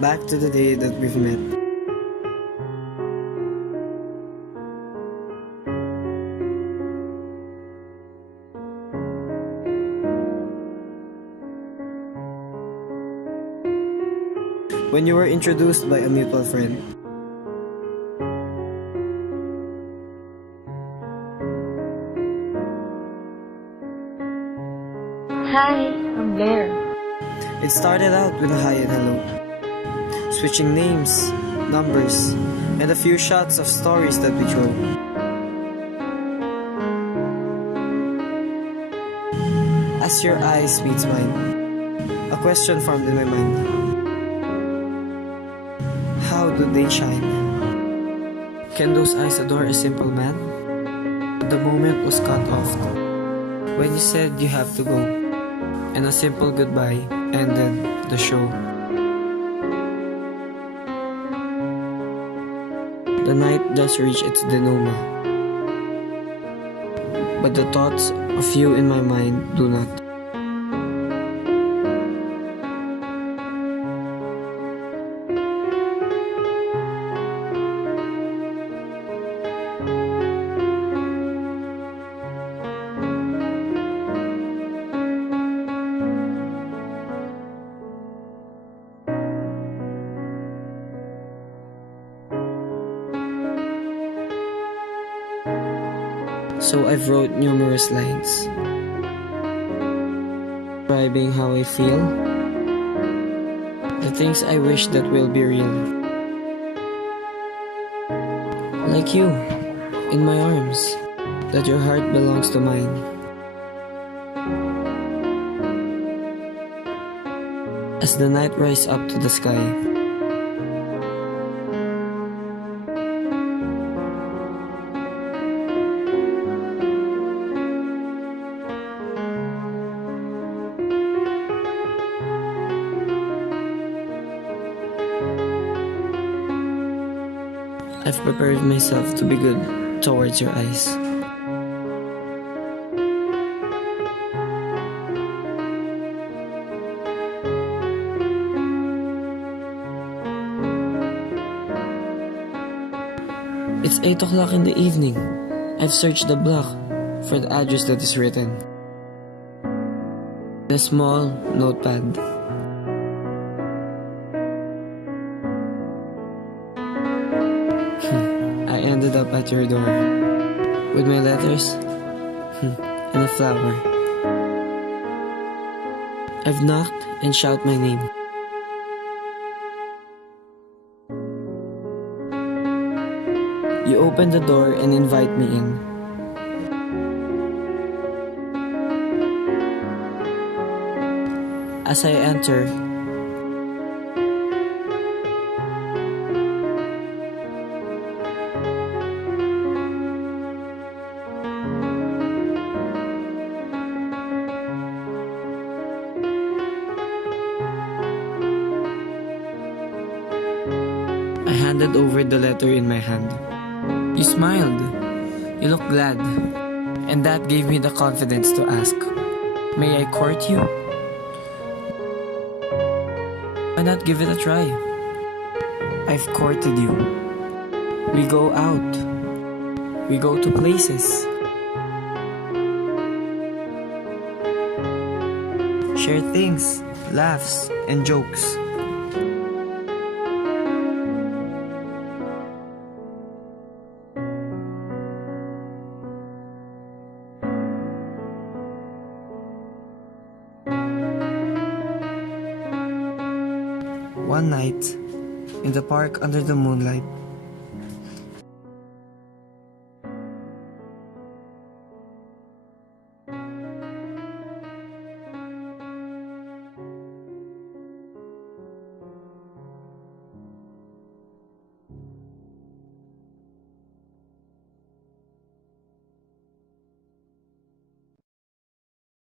back to the day that we've met. When you were introduced by a mutual friend. Hi, I'm Blair. It started out with a hi and hello, switching names, numbers, and a few shots of stories that we drove. As your eyes meets mine, a question formed in my mind. How do they shine? Can those eyes adore a simple man? The moment was cut off when you said you have to go, and a simple goodbye ended the show. The night does reach its denouement, but the thoughts of you in my mind do not. So I've wrote numerous lines describing how I feel, the things I wish that will be real. Like you, in my arms, that your heart belongs to mine. As the night rises up to the sky, I've prepared myself to be good towards your eyes. It's 8 o'clock in the evening. I've searched the block for the address that is written in a small notepad. I ended up at your door with my letters and a flower. I've knocked and shout my name. You open the door and invite me in. As I enter, I handed over the letter in my hand. You smiled. You looked glad. And that gave me the confidence to ask, may I court you? Why not give it a try? I've courted you. We go out. We go to places. Share things, laughs, and jokes. One night, in the park under the moonlight,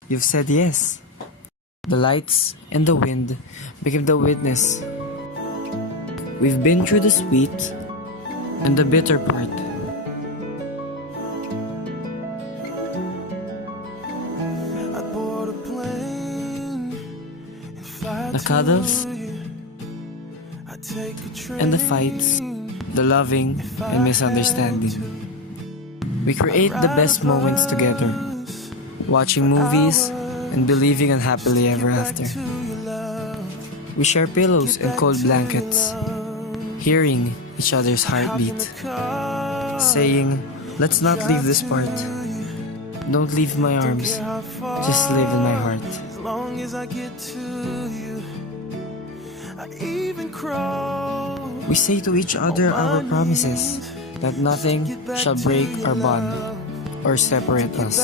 you've said yes. The lights and the wind became the witness. We've been through the sweet and the bitter part. The cuddles and the fights, the loving and misunderstanding. We create the best moments together, watching movies and believing in happily ever after. We share pillows and cold blankets, hearing each other's heartbeat, saying, "Let's not leave this part. Don't leave my arms, just live in my heart." As long as I get to you, I even crawl. We say to each other our promises, that nothing shall break our bond or separate us.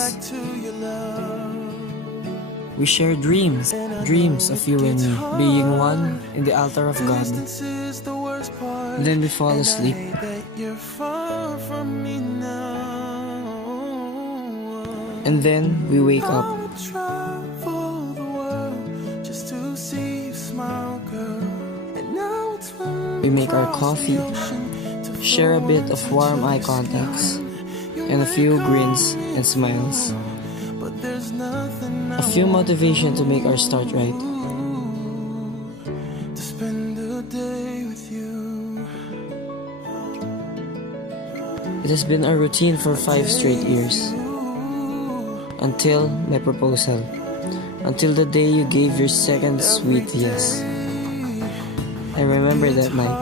We share dreams, dreams of you and me, being one in the altar of God. Then we fall asleep. And then we wake up. We make our coffee, share a bit of warm eye contacts, and a few grins and smiles. A few motivation to make our start right. To spend a day with you. It has been our routine for 5 straight years. Until my proposal. Until the day you gave your second sweet yes. I remember that night.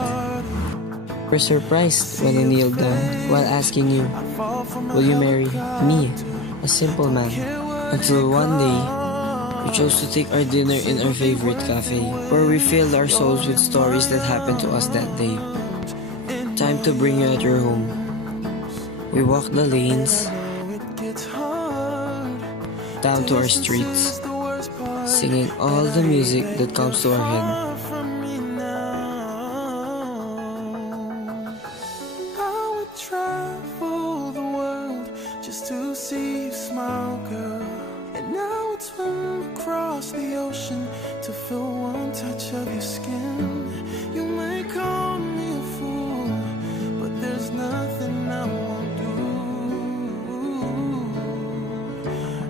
We were surprised when I kneeled down while asking you, "Will you marry me, a simple man?" Until one day, we chose to take our dinner in our favorite cafe, where we filled our souls with stories that happened to us that day. Time to bring you at your home. We walked the lanes, down to our streets, singing all the music that comes to our head. I would travel the world just to see you smile, girl. And now it's swim across the ocean to feel one touch of your skin. You may call me a fool, but there's nothing I won't do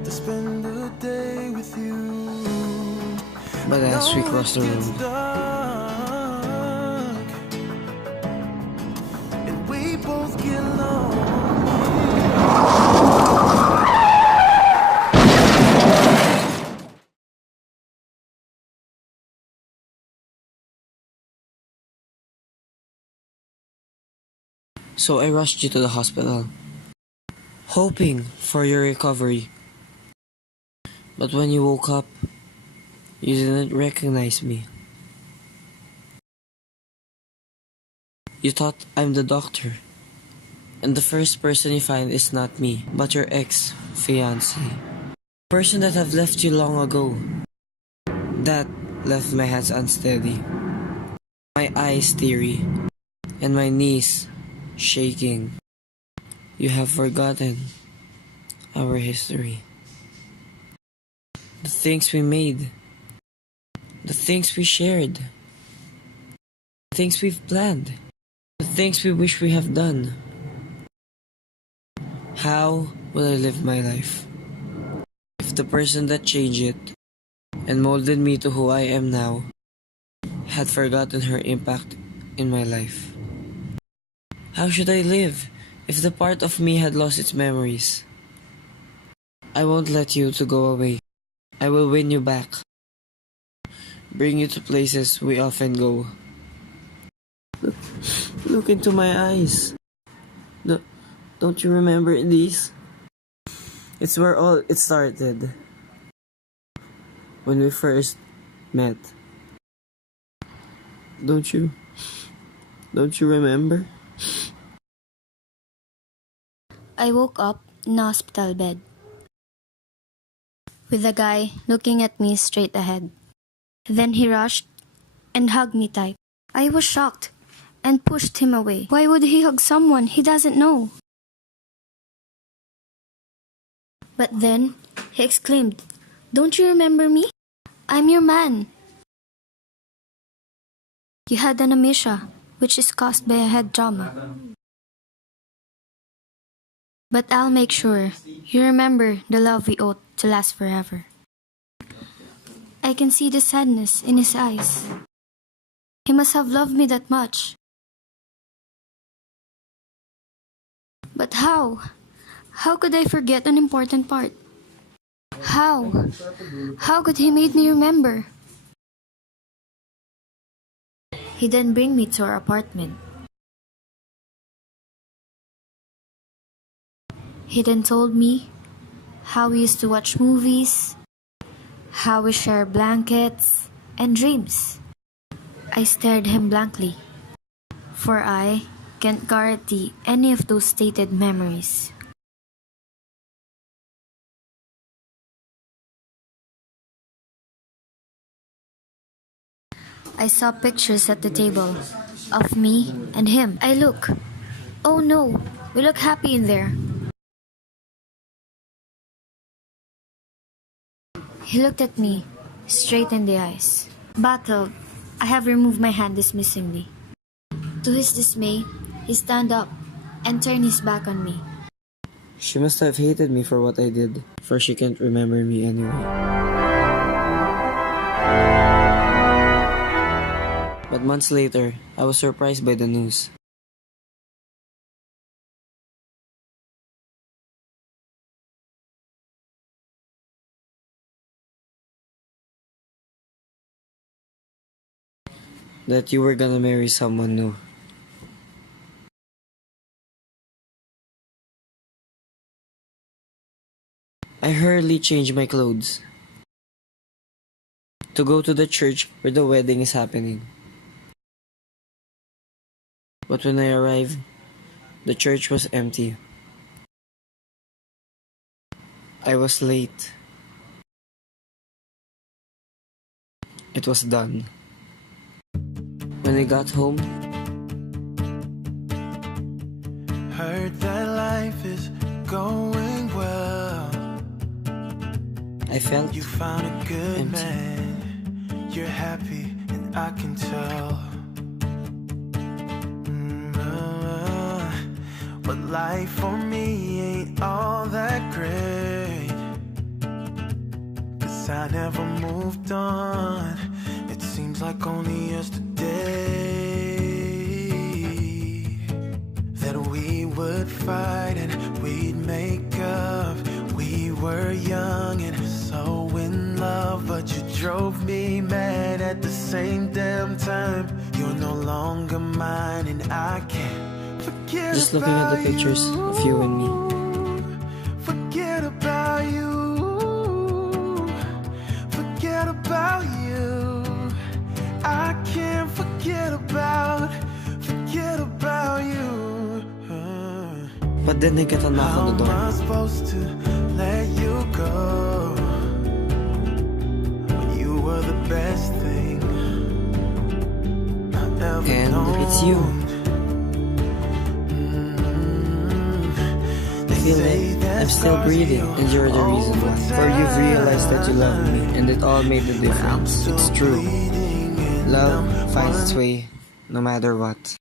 to spend a day with you. But as we cross the road, and we both get lonely. so I rushed you to the hospital, hoping for your recovery. But when you woke up, you didn't recognize me. You thought I'm the doctor. And the first person you find is not me, but your ex-fiancé. Person that have left you long ago. That left my hands unsteady, my eyes teary, and my knees shaking. You have forgotten our history. The things we made. The things we shared. The things we've planned. The things we wish we have done. How will I live my life if the person that changed it and molded me to who I am now had forgotten her impact in my life? How should I live if the part of me had lost its memories? I won't let you to go away. I will win you back. Bring you to places we often go. Look into my eyes. Don't you remember these? It's where all it started. When we first met. Don't you remember? I woke up in a hospital bed with a guy looking at me straight ahead. Then he rushed and hugged me tight. I was shocked and pushed him away. Why would he hug someone he doesn't know? But then he exclaimed, "Don't you remember me? I'm your man. You had an amnesia, which is caused by a head trauma. But I'll make sure you remember the love we owe to last forever." I can see the sadness in his eyes. He must have loved me that much. But how? How could I forget an important part? How? How could he make me remember? He then bring me to our apartment. He then told me how we used to watch movies, how we share blankets and dreams. I stared him blankly, for I can't guarantee any of those stated memories. I saw pictures at the table of me and him. I look. Oh no, we look happy in there. He looked at me, straight in the eyes. Baffled, I have removed my hand dismissingly. To his dismay, he stand up and turned his back on me. She must have hated me for what I did, for she can't remember me anyway. But months later, I was surprised by the news. That you were gonna marry someone new. I hurriedly changed my clothes to go to the church where the wedding is happening. But when I arrived, the church was empty. I was late. It was done. When I got home, Heard that life is going well. I felt You found a good empty. man. You're happy, and I can tell. But life for me ain't all that great. 'Cause I never moved on. It seems like only yesterday that we would fight and we'd make up. We were young and so in love, but you drove me mad at the same damn time. You're no longer mine and I can't forget just looking at the pictures of you and me. Forget about you. Forget about you. I can't forget about you. But then I got a knock How on the am I door. supposed to let you go when you were the best thing I ever And known? it's you. I feel like I'm still breathing, and you're the reason why. For you've realized that you love me, and it all made the difference. It's true. Love finds its way, no matter what.